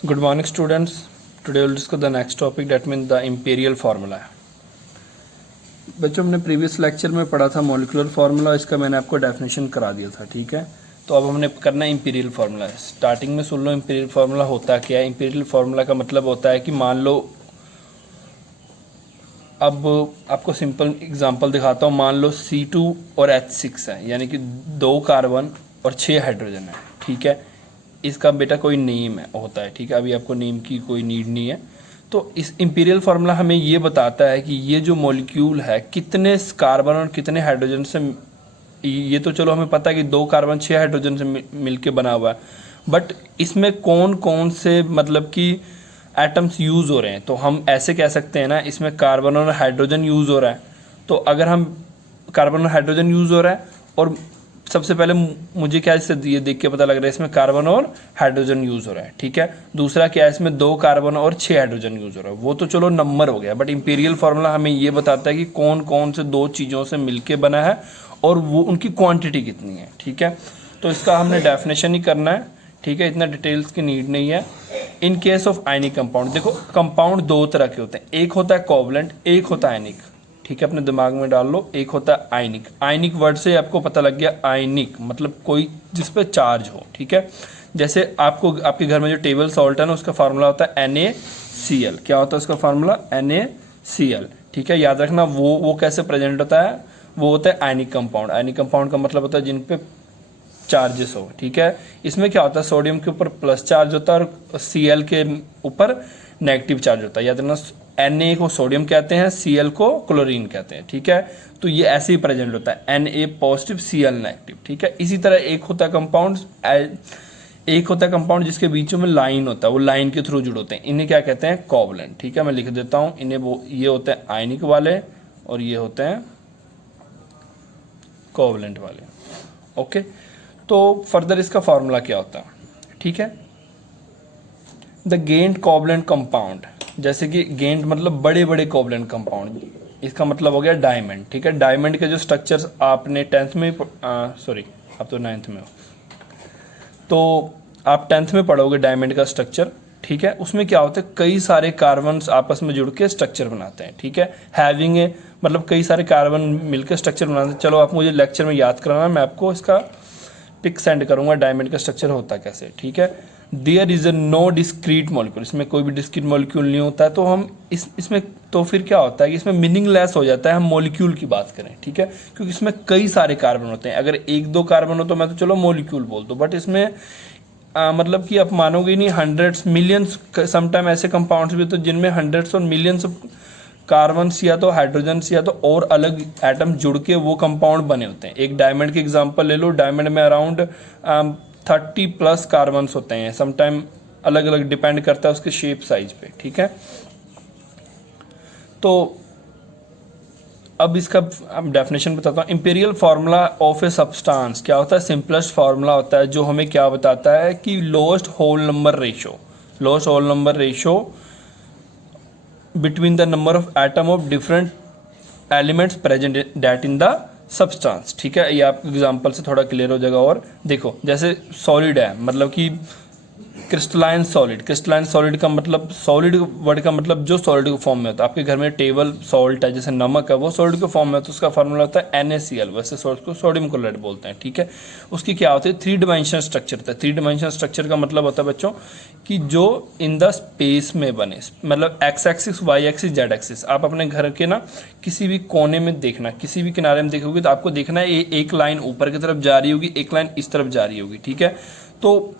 Good morning, students. Today we'll discuss the next topic, that means the imperial formula. बच्चों, हमने previous lecture में पढ़ा था molecular formula, इसका मैंने आपको डेफिनेशन करा दिया था, ठीक है। तो अब हमने करना है इंपीरियल फार्मूला। स्टार्टिंग में सुन लो इंपीरियल फार्मूला होता क्या है। इंपीरियल फार्मूला का मतलब होता है कि मान लो, अब आपको सिंपल एग्जांपल दिखाता हूँ। मान लो C2 और H6 है, यानी कि 2 कार्बन और 6 हाइड्रोजन है, ठीक है। इसका बेटा कोई नेम है होता है, ठीक है। अभी आपको नेम की कोई नीड नहीं है। तो इस इंपीरियल फार्मूला हमें ये बताता है कि ये जो मॉलिक्यूल है कितने कार्बन और कितने हाइड्रोजन से, ये तो चलो हमें पता है कि 2 कार्बन 6 हाइड्रोजन से मिलके बना हुआ है, बट इसमें कौन कौन से मतलब कि एटम्स यूज़ हो रहे हैं। तो हम ऐसे कह सकते हैं ना, इसमें कार्बन और हाइड्रोजन यूज़ हो रहा है। तो अगर हम कार्बन और हाइड्रोजन यूज़ हो रहा है, और सबसे पहले मुझे क्या इससे ये देख के पता लग रहा है इसमें कार्बन और हाइड्रोजन यूज़ हो रहा है, ठीक है। दूसरा क्या है, इसमें 2 कार्बन और 6 हाइड्रोजन यूज़ हो रहा है। वो तो चलो नंबर हो गया, बट इंपीरियल फार्मूला हमें ये बताता है कि कौन कौन से 2 चीज़ों से मिलके बना है और वो उनकी क्वांटिटी कितनी है, ठीक है। तो इसका हमने डेफिनेशन ही करना है, ठीक है। इतना डिटेल्स की नीड नहीं है। In case of ionic compound, देखो कंपाउंड 2 तरह के होते हैं, एक होता है कोवलेंट, एक होता है आयनिक, ठीक है। अपने दिमाग में डाल लो, एक होता है आयनिक। आयनिक वर्ड से आपको पता लग गया, आयनिक मतलब कोई जिस पे चार्ज हो, ठीक है। जैसे आपको आपके घर में जो टेबल सॉल्ट है ना, उसका फार्मूला होता है NaCl। क्या होता है उसका फार्मूला? NaCl, ठीक है। याद रखना, वो कैसे प्रेजेंट होता है, वो होता है आयनिक कंपाउंड। आयनिक कंपाउंड का मतलब होता है जिन पे चार्जेस हो, ठीक है। इसमें क्या होता है, सोडियम के ऊपर प्लस चार्ज होता है और Cl के ऊपर नेगेटिव चार्ज होता है। याद रखना, Na को सोडियम कहते हैं, Cl को क्लोरीन कहते हैं, ठीक है। तो ये ऐसे ही प्रेजेंट होता है, Na पॉजिटिव Cl नेगेटिव, ठीक है। इसी तरह एक होता है कंपाउंड जिसके बीचों में लाइन होता है, वो लाइन के थ्रू जुड़े होते हैं, इन्हें क्या कहते हैं? कोवलेंट, ठीक है। मैं लिख देता हूँ इन्हें, वो ये होते हैं आयनिक वाले और ये होते हैं कोवलेंट वाले, ओके। तो फर्दर इसका फार्मूला क्या होता है, ठीक है। द गेंट कोवलेंट कंपाउंड, जैसे कि गेंट मतलब बड़े बड़े कोवलेंट कंपाउंड, इसका मतलब हो गया डायमंड, ठीक है। डायमंड के जो स्ट्रक्चर्स आपने 10th में, सॉरी आप तो 9th में हो, तो आप 10th में पढ़ोगे डायमंड का स्ट्रक्चर, ठीक है। उसमें क्या होता है, कई सारे कार्बन्स आपस में जुड़ के स्ट्रक्चर बनाते हैं, ठीक है। हैविंग ए मतलब कई सारे कार्बन मिलकर स्ट्रक्चर बनाते हैं। चलो आप मुझे लेक्चर में याद कराना, मैं आपको इसका पिक सेंड करूंगा डायमंड का स्ट्रक्चर होता कैसे, ठीक है। There is a no discrete molecule, इसमें कोई भी डिस्क्रीट मॉलिक्यूल नहीं होता है। तो हम इसमें तो फिर क्या होता है कि इसमें मीनिंगलेस हो जाता है हम मॉलिक्यूल की बात करें, ठीक है। क्योंकि इसमें कई सारे कार्बन होते हैं। अगर 1-2 कार्बन हो तो मैं तो चलो मॉलिक्यूल बोल दूँ, बट इसमें मतलब कि आप मानोगे नहीं, हंड्रेड्स मिलियंस, समटाइम ऐसे कंपाउंड्स भी तो जिनमें हंड्रेड्स और मिलियंस कार्बन्स या तो हाइड्रोजन्स या तो और अलग एटम जुड़ के वो कंपाउंड बने होते हैं। एक डायमंड की एग्जांपल ले लो, डायमंड में अराउंड 30+ कार्बन्स होते हैं, समटाइम अलग अलग डिपेंड करता है उसके शेप साइज पे, ठीक है। तो अब इसका डेफिनेशन बताता हूँ। Imperial formula of a substance क्या होता है? सिंपलेस्ट फार्मूला होता है जो हमें क्या बताता है कि lowest whole number ratio between the number of atom of different elements present that in the substance, ठीक है। ये आप एग्जांपल से थोड़ा क्लियर हो जाएगा। और देखो, जैसे सॉलिड है, मतलब कि क्रिस्टलाइन सॉलिड का मतलब, सॉलिड वर्ड का मतलब जो सॉलिड के फॉर्म में होता है। आपके घर में टेबल सॉल्ट है, जैसे नमक है, वो सॉलिड के फॉर्म में होता है, उसका फार्मूला होता है NaCl। वैसे सॉल्ट को सोडियम क्लोराइड बोलते हैं, ठीक है। उसकी क्या होती है? 3 डायमेंशनल स्ट्रक्चर होता है। 3 डायमेंशनल स्ट्रक्चर का मतलब होता है बच्चों कि जो इन द स्पेस में बने, मतलब X axis, Y axis, Z axis. आप अपने घर के ना किसी भी कोने में देखना, किसी भी किनारे में देखोगे तो आपको देखना है एक लाइन ऊपर की तरफ जा रही होगी, एक लाइन इस तरफ जा रही होगी, ठीक है। तो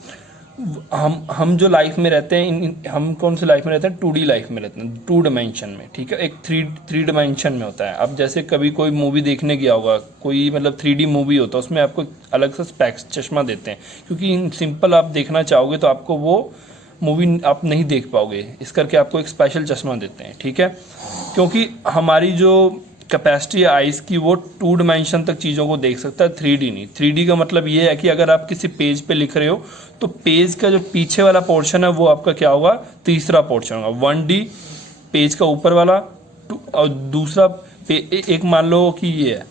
हम जो लाइफ में रहते हैं, हम कौन सी लाइफ में रहते हैं? 2D लाइफ में रहते हैं, 2 डायमेंशन में, ठीक है। एक 3 डायमेंशन में होता है। अब जैसे कभी कोई मूवी देखने गया होगा, कोई मतलब 3D मूवी होता है, उसमें आपको अलग से स्पेक्स चश्मा देते हैं, क्योंकि सिंपल आप देखना चाहोगे तो आपको वो मूवी आप नहीं देख पाओगे, इस करके आपको एक स्पेशल चश्मा देते हैं, ठीक है। क्योंकि हमारी जो कैपेसिटी है आइस की, वो 2 डायमेंशन तक चीज़ों को देख सकता है, 3D नहीं। 3D का मतलब ये है कि अगर आप किसी पेज पे लिख रहे हो तो पेज का जो पीछे वाला पोर्शन है वो आपका क्या होगा? तीसरा पोर्शन होगा। 1D पेज का ऊपर वाला, और दूसरा एक मान लो कि ये है,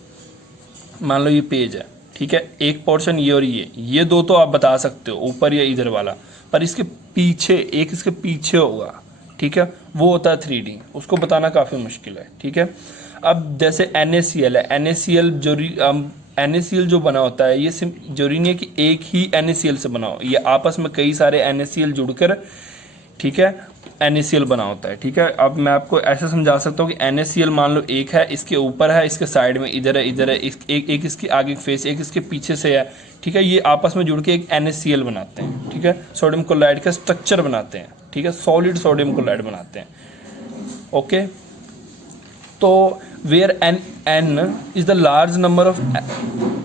मान लो ये पेज है, ठीक है। एक पोर्शन ये और ये 2 तो आप बता सकते हो, ऊपर या इधर वाला। पर इसके पीछे एक इसके पीछे होगा, ठीक है, वो होता है 3D, उसको बताना काफ़ी मुश्किल है, ठीक है। अब जैसे NaCl है, NaCl NaCl जो बना होता है ये जरूरी नहीं है कि एक ही NaCl से बना हो, ये आपस में कई सारे NaCl जुड़कर, ठीक है, NaCl बना होता है, ठीक है। अब मैं आपको ऐसे समझा सकता हूँ कि NaCl मान लो एक है, इसके ऊपर है, इसके साइड में इधर है, इधर है, एक इसकी आगे फेस, एक इसके पीछे से है, ठीक है। ये आपस में जुड़ के एक NaCl बनाते हैं, ठीक है, सोडियम क्लोराइड का स्ट्रक्चर बनाते हैं, ठीक है, सॉलिड सोडियम क्लोराइड बनाते हैं, ओके। तो where n is the large number of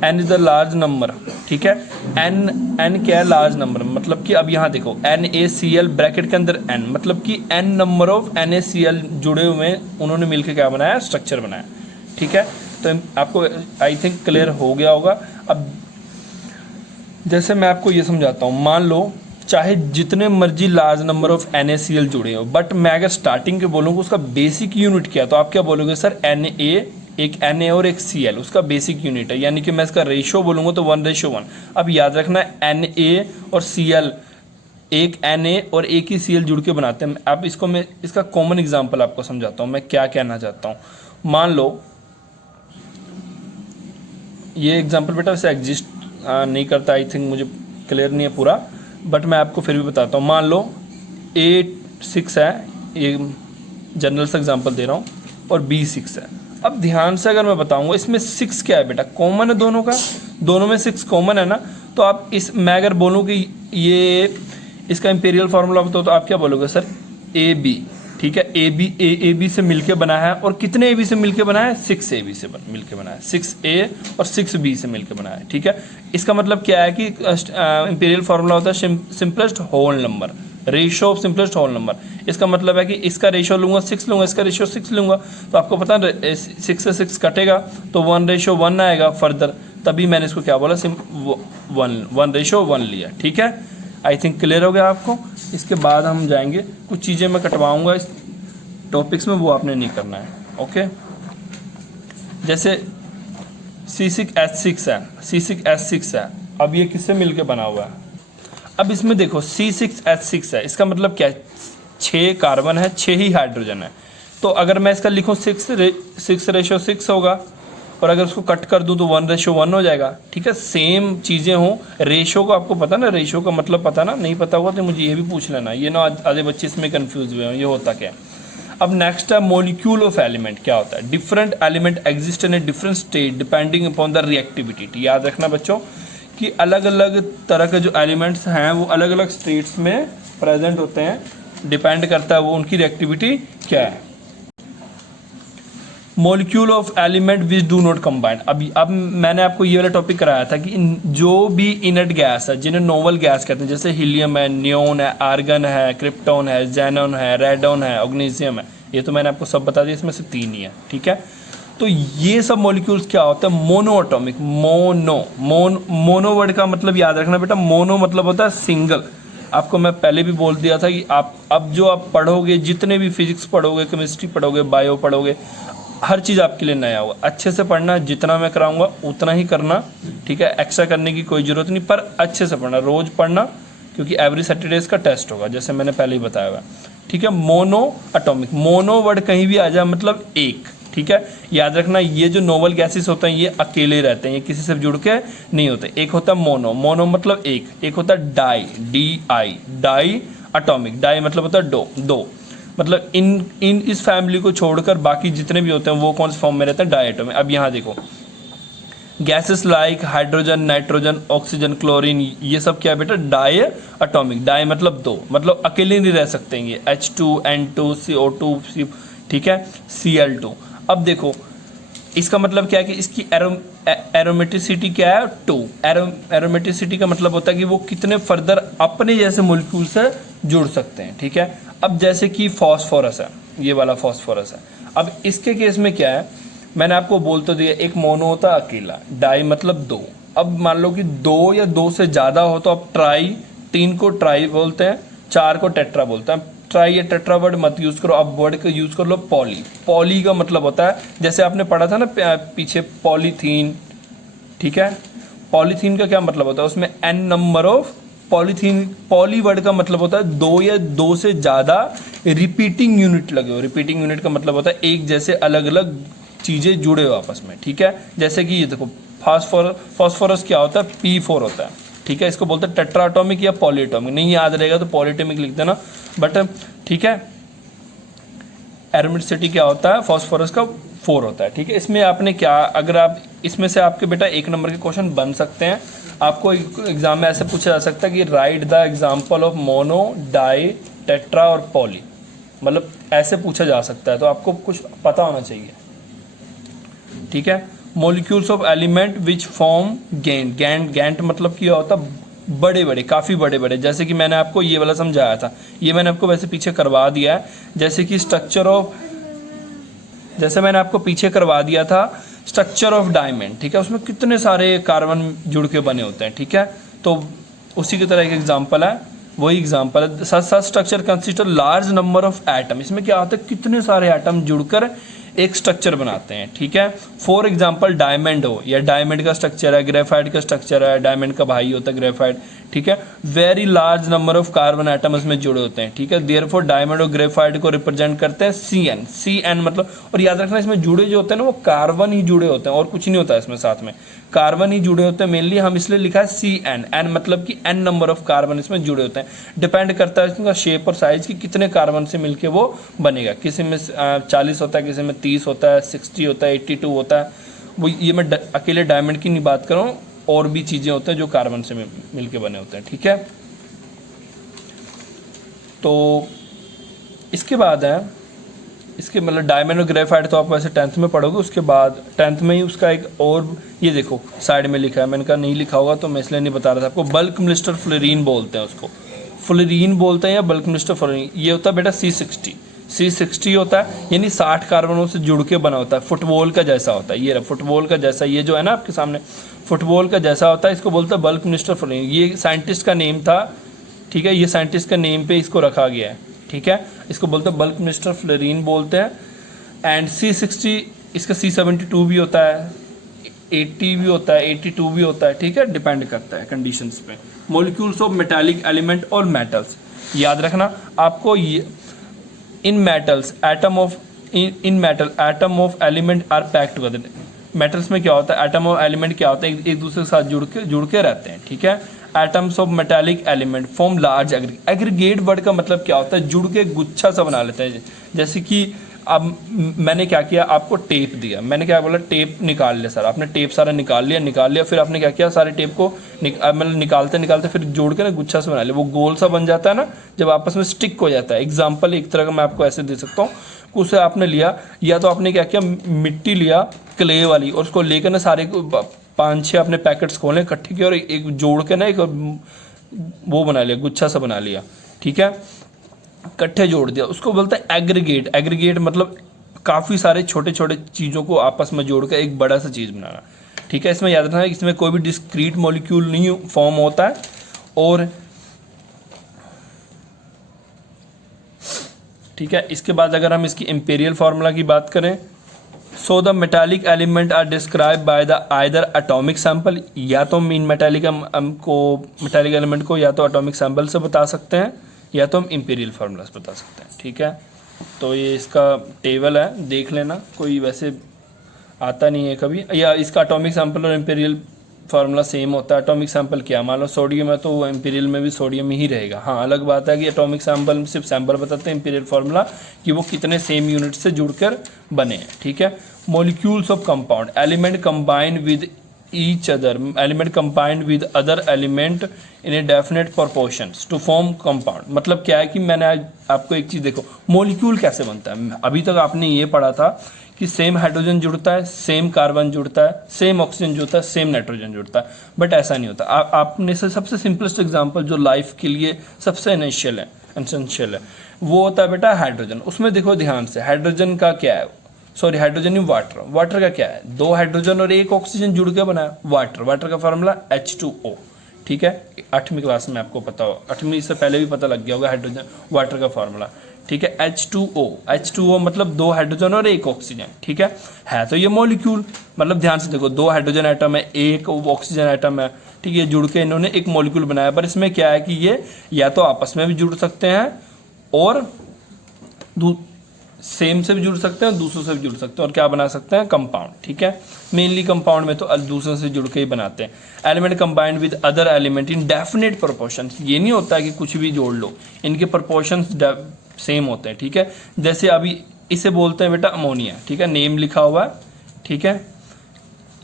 n is the large number, ठीक है, n क्या है, लार्ज नंबर, मतलब कि अब यहाँ देखो NaCl ब्रैकेट के अंदर n, मतलब कि n नंबर ऑफ NaCl जुड़े हुए हैं, उन्होंने मिलकर क्या बनाया, स्ट्रक्चर बनाया, ठीक है। तो आपको आई थिंक क्लियर हो गया होगा। अब जैसे मैं आपको ये समझाता हूँ, मान लो चाहे जितने मर्जी लार्ज नंबर ऑफ NaCl जुड़े हो, बट मैं अगर स्टार्टिंग के बोलूँगा उसका बेसिक यूनिट क्या है, तो आप क्या बोलोगे, सर Na, एक Na और एक Cl उसका बेसिक यूनिट है, यानी कि मैं इसका रेशियो बोलूँगा तो 1:1। अब याद रखना Na और Cl, एक Na और एक ही Cl जुड़ के बनाते हैं। अब इसको मैं इसका कॉमन एग्जाम्पल आपको समझाता हूँ, मैं क्या कहना चाहता हूँ। मान लो ये एग्जाम्पल बेटा वैसे एग्जिस्ट नहीं करता, आई थिंक, मुझे क्लियर नहीं है पूरा, बट मैं आपको फिर भी बताता हूँ। मान लो A6 है, ये जनरल से एग्जांपल दे रहा हूँ, और B6 है। अब ध्यान से अगर मैं बताऊँगा इसमें 6 क्या है बेटा, कॉमन है दोनों का, दोनों में 6 कॉमन है ना। तो आप मैं अगर बोलूँ कि ये इसका इंपीरियल फार्मूला बताओ, तो आप क्या बोलोगे, सर AB, ठीक है, AB से मिलके बना है, और कितने AB से मिलके बना है, 6 AB से मिलके बना है, 6A और 6B से मिलके बना है, ठीक है। इसका मतलब क्या है कि इंपीरियल फार्मूला होता है simplest whole number, ratio of simplest whole number. इसका मतलब है कि इसका रेशियो लूंगा 6 लूंगा, इसका रेशियो 6 लूंगा, तो आपको पता है 6 से 6 कटेगा तो 1:1 आएगा फर्दर, तभी मैंने इसको क्या बोला, 1:1 लिया, ठीक है। आई थिंक क्लियर हो गया आपको। इसके बाद हम जाएंगे, कुछ चीज़ें मैं कटवाऊंगा इस टॉपिक्स में, वो आपने नहीं करना है, ओके। जैसे C6H6 है, C6H6 है, अब ये किससे मिलके बना हुआ है। अब इसमें देखो C6H6 है, इसका मतलब क्या है, 6 कार्बन है, 6 ही हाइड्रोजन है। तो अगर मैं इसका लिखूँ 6:6 होगा, और अगर उसको कट कर दूं तो 1:1 हो जाएगा, ठीक है। सेम चीज़ें हों, रेशो को आपको पता ना, रेशो का मतलब पता ना, नहीं पता होगा तो मुझे ये भी पूछ लेना, ये ना आधे बच्चे इसमें कंफ्यूज हुए हैं, ये होता क्या है। अब नेक्स्ट है मॉलिक्यूल ऑफ एलिमेंट, क्या होता है, different element exist in a different state depending upon the reactivity. याद रखना बच्चों कि अलग अलग तरह के जो एलिमेंट्स हैं वो अलग अलग स्टेट्स में प्रेजेंट होते हैं, डिपेंड करता है वो उनकी रिएक्टिविटी क्या है। Molecule of element which do not combine, अब मैंने आपको ये वाला टॉपिक कराया था कि जो भी इनर्ट गैस है जिन्हें नोवल गैस कहते हैं, जैसे हीलियम है, नियोन है, आर्गन है, क्रिप्टॉन है, जेनॉन है, रेडॉन है, ऑग्नीशियम है, ये तो मैंने आपको सब बता दिया, इसमें से 3 ही है, ठीक है। तो ये सब मॉलिक्यूल्स क्या होता है, मोनो एटॉमिक, मोनो वर्ड का मतलब याद रखना बेटा, मोनो मतलब होता है सिंगल। आपको मैं पहले भी बोल दिया था कि आप अब जो आप पढ़ोगे, जितने भी फिजिक्स पढ़ोगे, केमिस्ट्री पढ़ोगे, बायो पढ़ोगे, हर चीज़ आपके लिए नया होगा। अच्छे से पढ़ना, जितना मैं कराऊंगा उतना ही करना, ठीक है, एक्स्ट्रा करने की कोई ज़रूरत नहीं, पर अच्छे से पढ़ना, रोज़ पढ़ना, क्योंकि एवरी सैटरडे इसका टेस्ट होगा, जैसे मैंने पहले ही बताया हुआ, ठीक है। मोनो एटॉमिक, मोनो वर्ड कहीं भी आ जाए मतलब एक, ठीक है। याद रखना ये जो नोवल गैसेस होते हैं ये अकेले रहते हैं, ये किसी से जुड़ के नहीं होते। एक होता है मोनो मतलब एक होता है डाई एटॉमिक, डाई मतलब होता है दो, मतलब इन इस फैमिली को छोड़कर बाकी जितने भी होते हैं वो कौन से फॉर्म में रहते हैं, डायटोमिक। अब यहाँ देखो gases like hydrogen, nitrogen, oxygen, chlorine, ये सब क्या है बेटा, डाई एटॉमिक। डाई मतलब 2, मतलब अकेले नहीं रह सकते ये, H2N2 CO2, ठीक है, Cl2। अब देखो इसका मतलब क्या है कि इसकी एरोमेटिसिटी क्या है, 2। एरोमेटिसिटी का मतलब होता है कि वो कितने फर्दर अपने जैसे मॉलिक्यूल से जुड़ सकते हैं, ठीक है। अब जैसे कि फॉस्फोरस है, ये वाला फॉस्फोरस है, अब इसके केस में क्या है, मैंने आपको बोल तो दिया, एक मोनो होता है अकेला, डाई मतलब 2। अब मान लो कि 2 या 2 से ज़्यादा हो तो आप ट्राई, 3 को ट्राई बोलते हैं, 4 को टेट्रा बोलते हैं। ट्राई या टेट्रा वर्ड मत यूज़ करो, आप वर्ड का यूज़ कर लो पॉली का मतलब होता है, जैसे आपने पढ़ा था ना पीछे, पॉलीथीन, ठीक है। पॉलीथीन का क्या मतलब होता है, उसमें n number of polythene, poly word का मतलब होता है दो या दो से ज़्यादा रिपीटिंग यूनिट लगे हो। रिपीटिंग यूनिट का मतलब होता है एक जैसे अलग अलग चीज़ें जुड़े हो आपस में, ठीक है। जैसे कि ये देखो फास्फोरस क्या होता है, P4 होता है, ठीक है। इसको बोलते हैं टेट्राटॉमिक या पॉलीएटॉमिक, नहीं याद रहेगा तो पॉलीएटॉमिक लिख देना, बट ठीक है। एरोमेटिसिटी क्या होता है, फास्फोरस का 4 होता है, ठीक है। इसमें आपने क्या, अगर आप इसमें से आपके बेटा 1 नंबर के क्वेश्चन बन सकते हैं। आपको एग्जाम में ऐसे पूछा जा सकता है कि write the example of mono, di, tetra और पॉली, मतलब ऐसे पूछा जा सकता है, तो आपको कुछ पता होना चाहिए, ठीक है। Molecules of element which form Gantt, Gantt मतलब क्या होता है, बड़े बड़े, काफ़ी बड़े बड़े। जैसे कि मैंने आपको ये वाला समझाया था, ये मैंने आपको वैसे पीछे करवा दिया है। जैसे कि स्ट्रक्चर ऑफ, जैसे मैंने आपको पीछे करवा दिया था स्ट्रक्चर ऑफ डायमंड, ठीक है, उसमें कितने सारे कार्बन जुड़ के बने होते हैं, ठीक है। तो उसी की तरह एक एग्जांपल है, वही एग्जांपल है। Such structure consist large number of atom, इसमें क्या होता है, कितने सारे एटम जुड़कर एक स्ट्रक्चर बनाते हैं, ठीक है। फॉर एग्जांपल डायमंड हो, या डायमंड का स्ट्रक्चर है, ग्रेफाइट का स्ट्रक्चर है, डायमंड का भाई होता है ग्रेफाइट, ठीक है। Very large number of carbon atom इसमें जुड़े होते हैं, ठीक है। देयरफॉर डायमंड और ग्रेफाइट को रिप्रेजेंट करते हैं CN मतलब, और याद रखना इसमें जुड़े जो होते हैं ना वो कार्बन ही जुड़े होते हैं, और कुछ नहीं होता है इसमें, साथ में कार्बन ही जुड़े होते हैं मेनली। हम इसलिए लिखा है CN, N मतलब कि N नंबर ऑफ कार्बन इसमें जुड़े होते हैं। डिपेंड करता है इसका शेप और साइज की कितने कार्बन से मिलके वो बनेगा। किसी में 40 होता है, किसी में 30 होता है, 60 होता है, 82 होता है। वो ये मैं अकेले डायमंड की नहीं बात कर रहा हूँ, और भी चीज़ें होते हैं जो कार्बन से मिलके बने होते हैं, ठीक है। तो इसके बाद है, इसके मतलब डायमंड और ग्रेफाइट तो आप वैसे 10th में पढ़ोगे, उसके बाद 10th में ही उसका एक और, ये देखो साइड में लिखा है, मैंने कहा नहीं लिखा होगा तो मैं इसलिए नहीं बता रहा था आपको। बल्क मिलिस्टर फ्लोरीन बोलते हैं उसको, फ्लोरीन बोलते हैं या बल्क मिलिस्टर फ्लोरीन। ये होता है बेटा C60 होता है, यानी 60 कार्बनों से जुड़ के बना होता है, फुटबॉल का जैसा होता है। ये रहा फुटबॉल का जैसा, ये जो है ना आपके सामने फुटबॉल का जैसा होता है, इसको बोलते हैं बल्क मिलिस्टर फ्लोरीन। ये साइंटिस्ट का नेम था, ठीक है, ये साइंटिस्ट का नेम पे इसको रखा गया है, ठीक है। इसको बोलते हैं बल्क मिलिस्टर फ्लोरीन बोलते हैं। एंड C60, इसका C72 भी होता है, 80 भी होता है, 82 भी होता है, ठीक है, डिपेंड करता है कंडीशंस पे। मॉलिक्यूल्स ऑफ मेटालिक एलिमेंट और मेटल्स, याद रखना आपको ये, in metals atom of in metal atom of element are packed together. Metals में क्या होता है, एटम ऑफ एलिमेंट क्या होता है, एक दूसरे के साथ जुड़ के रहते हैं, ठीक है। Atoms of metallic element form large aggregate. Aggregate word का मतलब क्या होता है, जुड़ के गुच्छा सा बना लेते हैं। जैसे कि अब मैंने क्या किया, आपको टेप दिया, मैंने क्या बोला, टेप निकाल लिया सर, आपने टेप सारा निकाल लिया, फिर आपने क्या किया, सारे टेप को मतलब निकालते फिर जोड़ के ना गुच्छा से बना लिया, वो गोल सा बन जाता है ना, जब आपस में स्टिक हो जाता है। एग्जाम्पल एक तरह का मैं आपको ऐसे दे सकता हूँ, उसे आपने लिया, या तो आपने क्या किया, मिट्टी लिया क्ले वाली, और उसको लेकर ना सारे 5-6 अपने पैकेट्स खोले इकट्ठे किए, और एक जोड़ के ना एक वो बना लिया, गुच्छा सा बना लिया, ठीक है, इकट्ठे जोड़ दिया, उसको बोलते हैं एग्रीगेट। एग्रीगेट मतलब काफ़ी सारे छोटे छोटे चीज़ों को आपस में जोड़कर एक बड़ा सा चीज़ बनाना, ठीक है। इसमें याद रखना है कि इसमें कोई भी डिस्क्रीट मॉलिक्यूल नहीं फॉर्म होता है। और ठीक है, इसके बाद अगर हम इसकी इंपीरियल फार्मूला की बात करें, so the metallic element are describe by the either atomic sample, या तो मीन मेटालिक मेटालिक एलिमेंट को या तो एटॉमिक सैंपल से बता सकते हैं, या तो हम इंपीरियल फार्मूला से बता सकते हैं, ठीक है। तो ये इसका टेबल है, देख लेना, कोई वैसे आता नहीं है कभी, या इसका एटॉमिक सैंपल और इंपीरियल फार्मूला सेम होता है। एटॉमिक सैंपल क्या, मान लो सोडियम है तो इंपीरियल में भी सोडियम ही रहेगा। हाँ, अलग बात है कि एटॉमिक सैंपल सिर्फ सैंपल बताते हैं, इंपीरियल फार्मूला कि वो कितने सेम यूनिट से जुड़कर बने हैं, ठीक है। Molecules of compound, element combine with each other, element combined with other element in a definite proportions to form compound। मतलब क्या है कि मैंने आज आपको एक चीज़, देखो मॉलिक्यूल कैसे बनता है, अभी तक आपने ये पढ़ा था कि सेम हाइड्रोजन जुड़ता है, सेम कार्बन जुड़ता है, सेम ऑक्सीजन जुड़ता है, सेम नाइट्रोजन जुड़ता है, बट ऐसा नहीं होता। आपने से सबसे सिंपलेस्ट एग्जांपल जो लाइफ के लिए सबसे एसेंशियल है वो होता है बेटा हाइड्रोजन। उसमें देखो ध्यान से, हाइड्रोजन का क्या है, सॉरी हाइड्रोजन नहीं, वाटर का क्या है, 2 हाइड्रोजन और 1 ऑक्सीजन जुड़ के बना है वाटर का फार्मूला H2O, ठीक है। 8वीं क्लास में आपको पता हो, 8वीं से पहले भी पता लग गया होगा हाइड्रोजन वाटर का फार्मूला, ठीक है। H2O मतलब 2 हाइड्रोजन और 1 ऑक्सीजन, ठीक है। तो ये मॉलिक्यूल, मतलब ध्यान से देखो 2 हाइड्रोजन एटम है, 1 ऑक्सीजन एटम है, ठीक है, ये जुड़ के इन्होंने एक मॉलिक्यूल बनाया। पर इसमें क्या है कि ये या तो आपस में भी जुड़ सकते हैं और सेम से भी जुड़ सकते हैं, दूसरों से भी जुड़ सकते हैं, और क्या बना सकते हैं, कंपाउंड। ठीक है, मेनली कंपाउंड में तो दूसरों से जुड़ के ही बनाते हैं। Element combined with other element in definite proportion, ये नहीं होता है कि कुछ भी जोड़ लो, इनके प्रोपोर्शन सेम होते हैं। ठीक है, जैसे अभी इसे बोलते हैं बेटा अमोनिया, ठीक है, नेम लिखा हुआ है, ठीक है,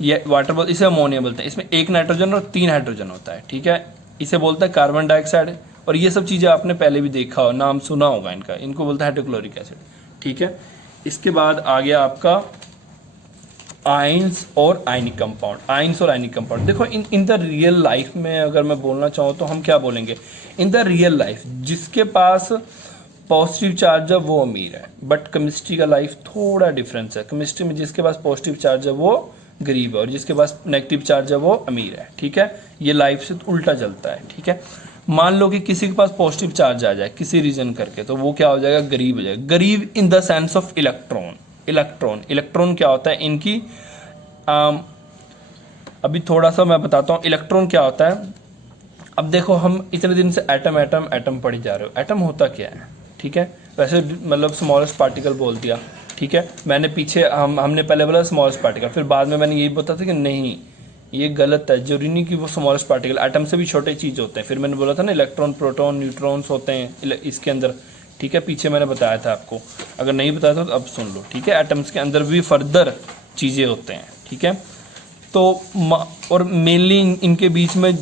ये वाटर बोल, इसे अमोनिया बोलते हैं। इसमें एक नाइट्रोजन और 3 हाइड्रोजन होता है। ठीक है, इसे बोलते हैं कार्बन डाइऑक्साइड, और ये सब चीज़ें आपने पहले भी देखा हो, नाम सुना होगा इनका, इनको बोलते हैं हाइड्रोक्लोरिक एसिड। ठीक है, इसके बाद आ गया आपका आयंस और आयनिक कंपाउंड। आयंस और आयनिक कंपाउंड देखो इन द रियल लाइफ में अगर मैं बोलना चाहूँ तो हम क्या बोलेंगे, इन द रियल लाइफ जिसके पास पॉजिटिव चार्ज है वो अमीर है, बट केमिस्ट्री का लाइफ थोड़ा डिफरेंस है। केमिस्ट्री में जिसके पास पॉजिटिव चार्ज है वो गरीब है, और जिसके पास नेगेटिव चार्ज है वो अमीर है। ठीक है, ये लाइफ से उल्टा चलता है। ठीक है, मान लो कि किसी के पास पॉजिटिव चार्ज आ जाए किसी रीजन करके, तो वो क्या हो जाएगा, गरीब हो जाएगा। गरीब in the sense of electron. Electron क्या होता है इनकी, अभी थोड़ा सा मैं बताता हूँ इलेक्ट्रॉन क्या होता है। अब देखो हम इतने दिन से एटम पढ़ी जा रहे हो, एटम होता क्या है। ठीक है, वैसे मतलब स्मॉलेस्ट पार्टिकल बोल दिया। ठीक है, मैंने पीछे हमने पहले बोला स्मॉलेस्ट पार्टिकल, फिर बाद में मैंने यही बताया था कि नहीं ये गलत है, जरूरी नहीं कि वो स्मॉलेस्ट पार्टिकल, एटम से भी छोटे चीज़ होते हैं। फिर मैंने बोला था ना इलेक्ट्रॉन, प्रोटॉन, न्यूट्रॉन्स होते हैं इसके अंदर। ठीक है, पीछे मैंने बताया था आपको, अगर नहीं बताया था तो अब सुन लो। ठीक है, एटम्स के अंदर भी फर्दर चीज़ें होते हैं। ठीक है, तो और मेनली इनके बीच में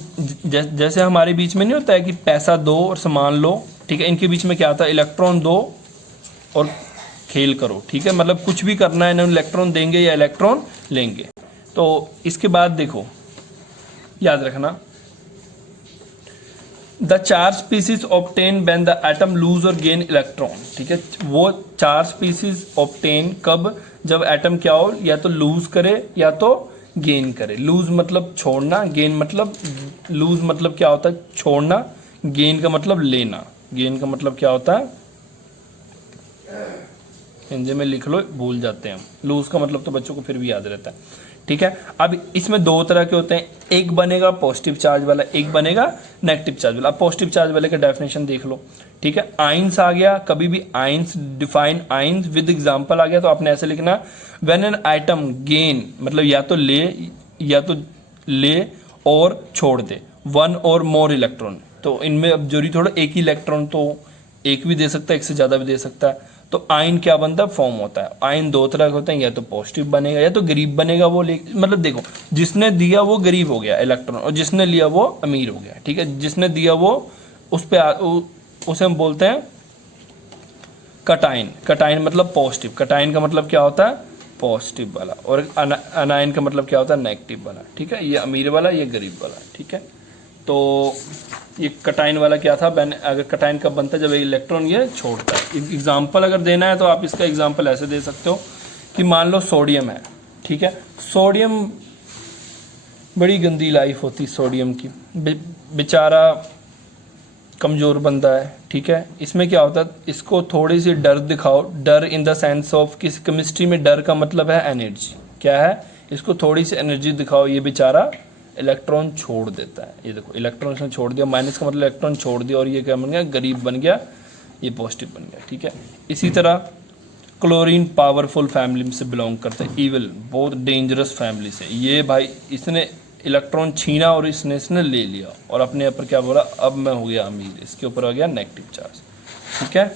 जैसे हमारे बीच में नहीं होता है कि पैसा दो और सामान लो। ठीक है, इनके बीच में क्या आता है, इलेक्ट्रॉन दो और खेल करो। ठीक है, मतलब कुछ भी करना है इन्होंने, इलेक्ट्रॉन देंगे या इलेक्ट्रॉन लेंगे। तो इसके बाद देखो याद रखना, the charge species obtain when the atom lose और गेन इलेक्ट्रॉन। ठीक है, वो चार्ज स्पीसीज ऑब्टेन कब, जब एटम क्या हो, या तो लूज करे या तो गेन करे। लूज मतलब छोड़ना, गेन मतलब, लूज मतलब क्या होता है, छोड़ना, गेन का मतलब लेना। गेन का मतलब क्या होता है, हिंदी में लिख लो, भूल जाते हैं हम। लूज का मतलब तो बच्चों को फिर भी याद रहता है। ठीक है, अब इसमें दो तरह के होते हैं, एक बनेगा पॉजिटिव चार्ज वाला, एक बनेगा नेगेटिव चार्ज वाला। अब पॉजिटिव चार्ज वाले का डेफिनेशन देख लो। ठीक है, आइंस आ गया, कभी भी ions, define ions with example आ गया तो आपने ऐसे लिखना, व्हेन एन आइटम गेन मतलब या तो ले और छोड़ दे वन और मोर इलेक्ट्रॉन। तो इनमें अब जरूरी थोड़ा एक ही इलेक्ट्रॉन, तो एक भी दे सकता है, एक से ज़्यादा भी दे सकता है। तो आयन क्या बनता है, फॉर्म होता है। आयन दो तरह के होते हैं, या तो पॉजिटिव बनेगा या तो गरीब बनेगा। वो मतलब देखो, जिसने दिया वो गरीब हो गया इलेक्ट्रॉन, और जिसने लिया वो अमीर हो गया। ठीक है, जिसने दिया वो उसे हम बोलते हैं कटाइन। कटाइन मतलब पॉजिटिव, कटाइन का मतलब क्या होता है, पॉजिटिव वाला, और अनायन का मतलब क्या होता है, नेगेटिव वाला। ठीक है, ये अमीर वाला, ये गरीब वाला। ठीक है, तो ये कटाइन वाला क्या था, अगर कटाइन कब बनता है, जब इलेक्ट्रॉन ये छोड़ता है। एग्जाम्पल अगर देना है तो आप इसका एग्जाम्पल ऐसे दे सकते हो कि मान लो सोडियम है। ठीक है, सोडियम बड़ी गंदी लाइफ होती सोडियम की, बेचारा कमज़ोर बंदा है। ठीक है, इसमें क्या होता है, इसको थोड़ी सी डर दिखाओ। डर इन द सेंस ऑफ, किस केमिस्ट्री में डर का मतलब है एनर्जी। क्या है, इसको थोड़ी सी एनर्जी दिखाओ, ये बेचारा इलेक्ट्रॉन छोड़ देता है। ये देखो इलेक्ट्रॉन इसने छोड़ दिया, माइनस का मतलब इलेक्ट्रॉन छोड़ दिया, और ये क्या बन गया, गरीब बन गया, ये पॉजिटिव बन गया। ठीक है, इसी तरह क्लोरीन पावरफुल फैमिली से बिलोंग करते हैं, ईविल बहुत डेंजरस फैमिली से। ये भाई इसने इलेक्ट्रॉन छीना और इसने ले लिया और अपने ऊपर क्या बोला, अब मैं हो गया अमीर, इसके ऊपर आ गया नेगेटिव चार्ज। ठीक है,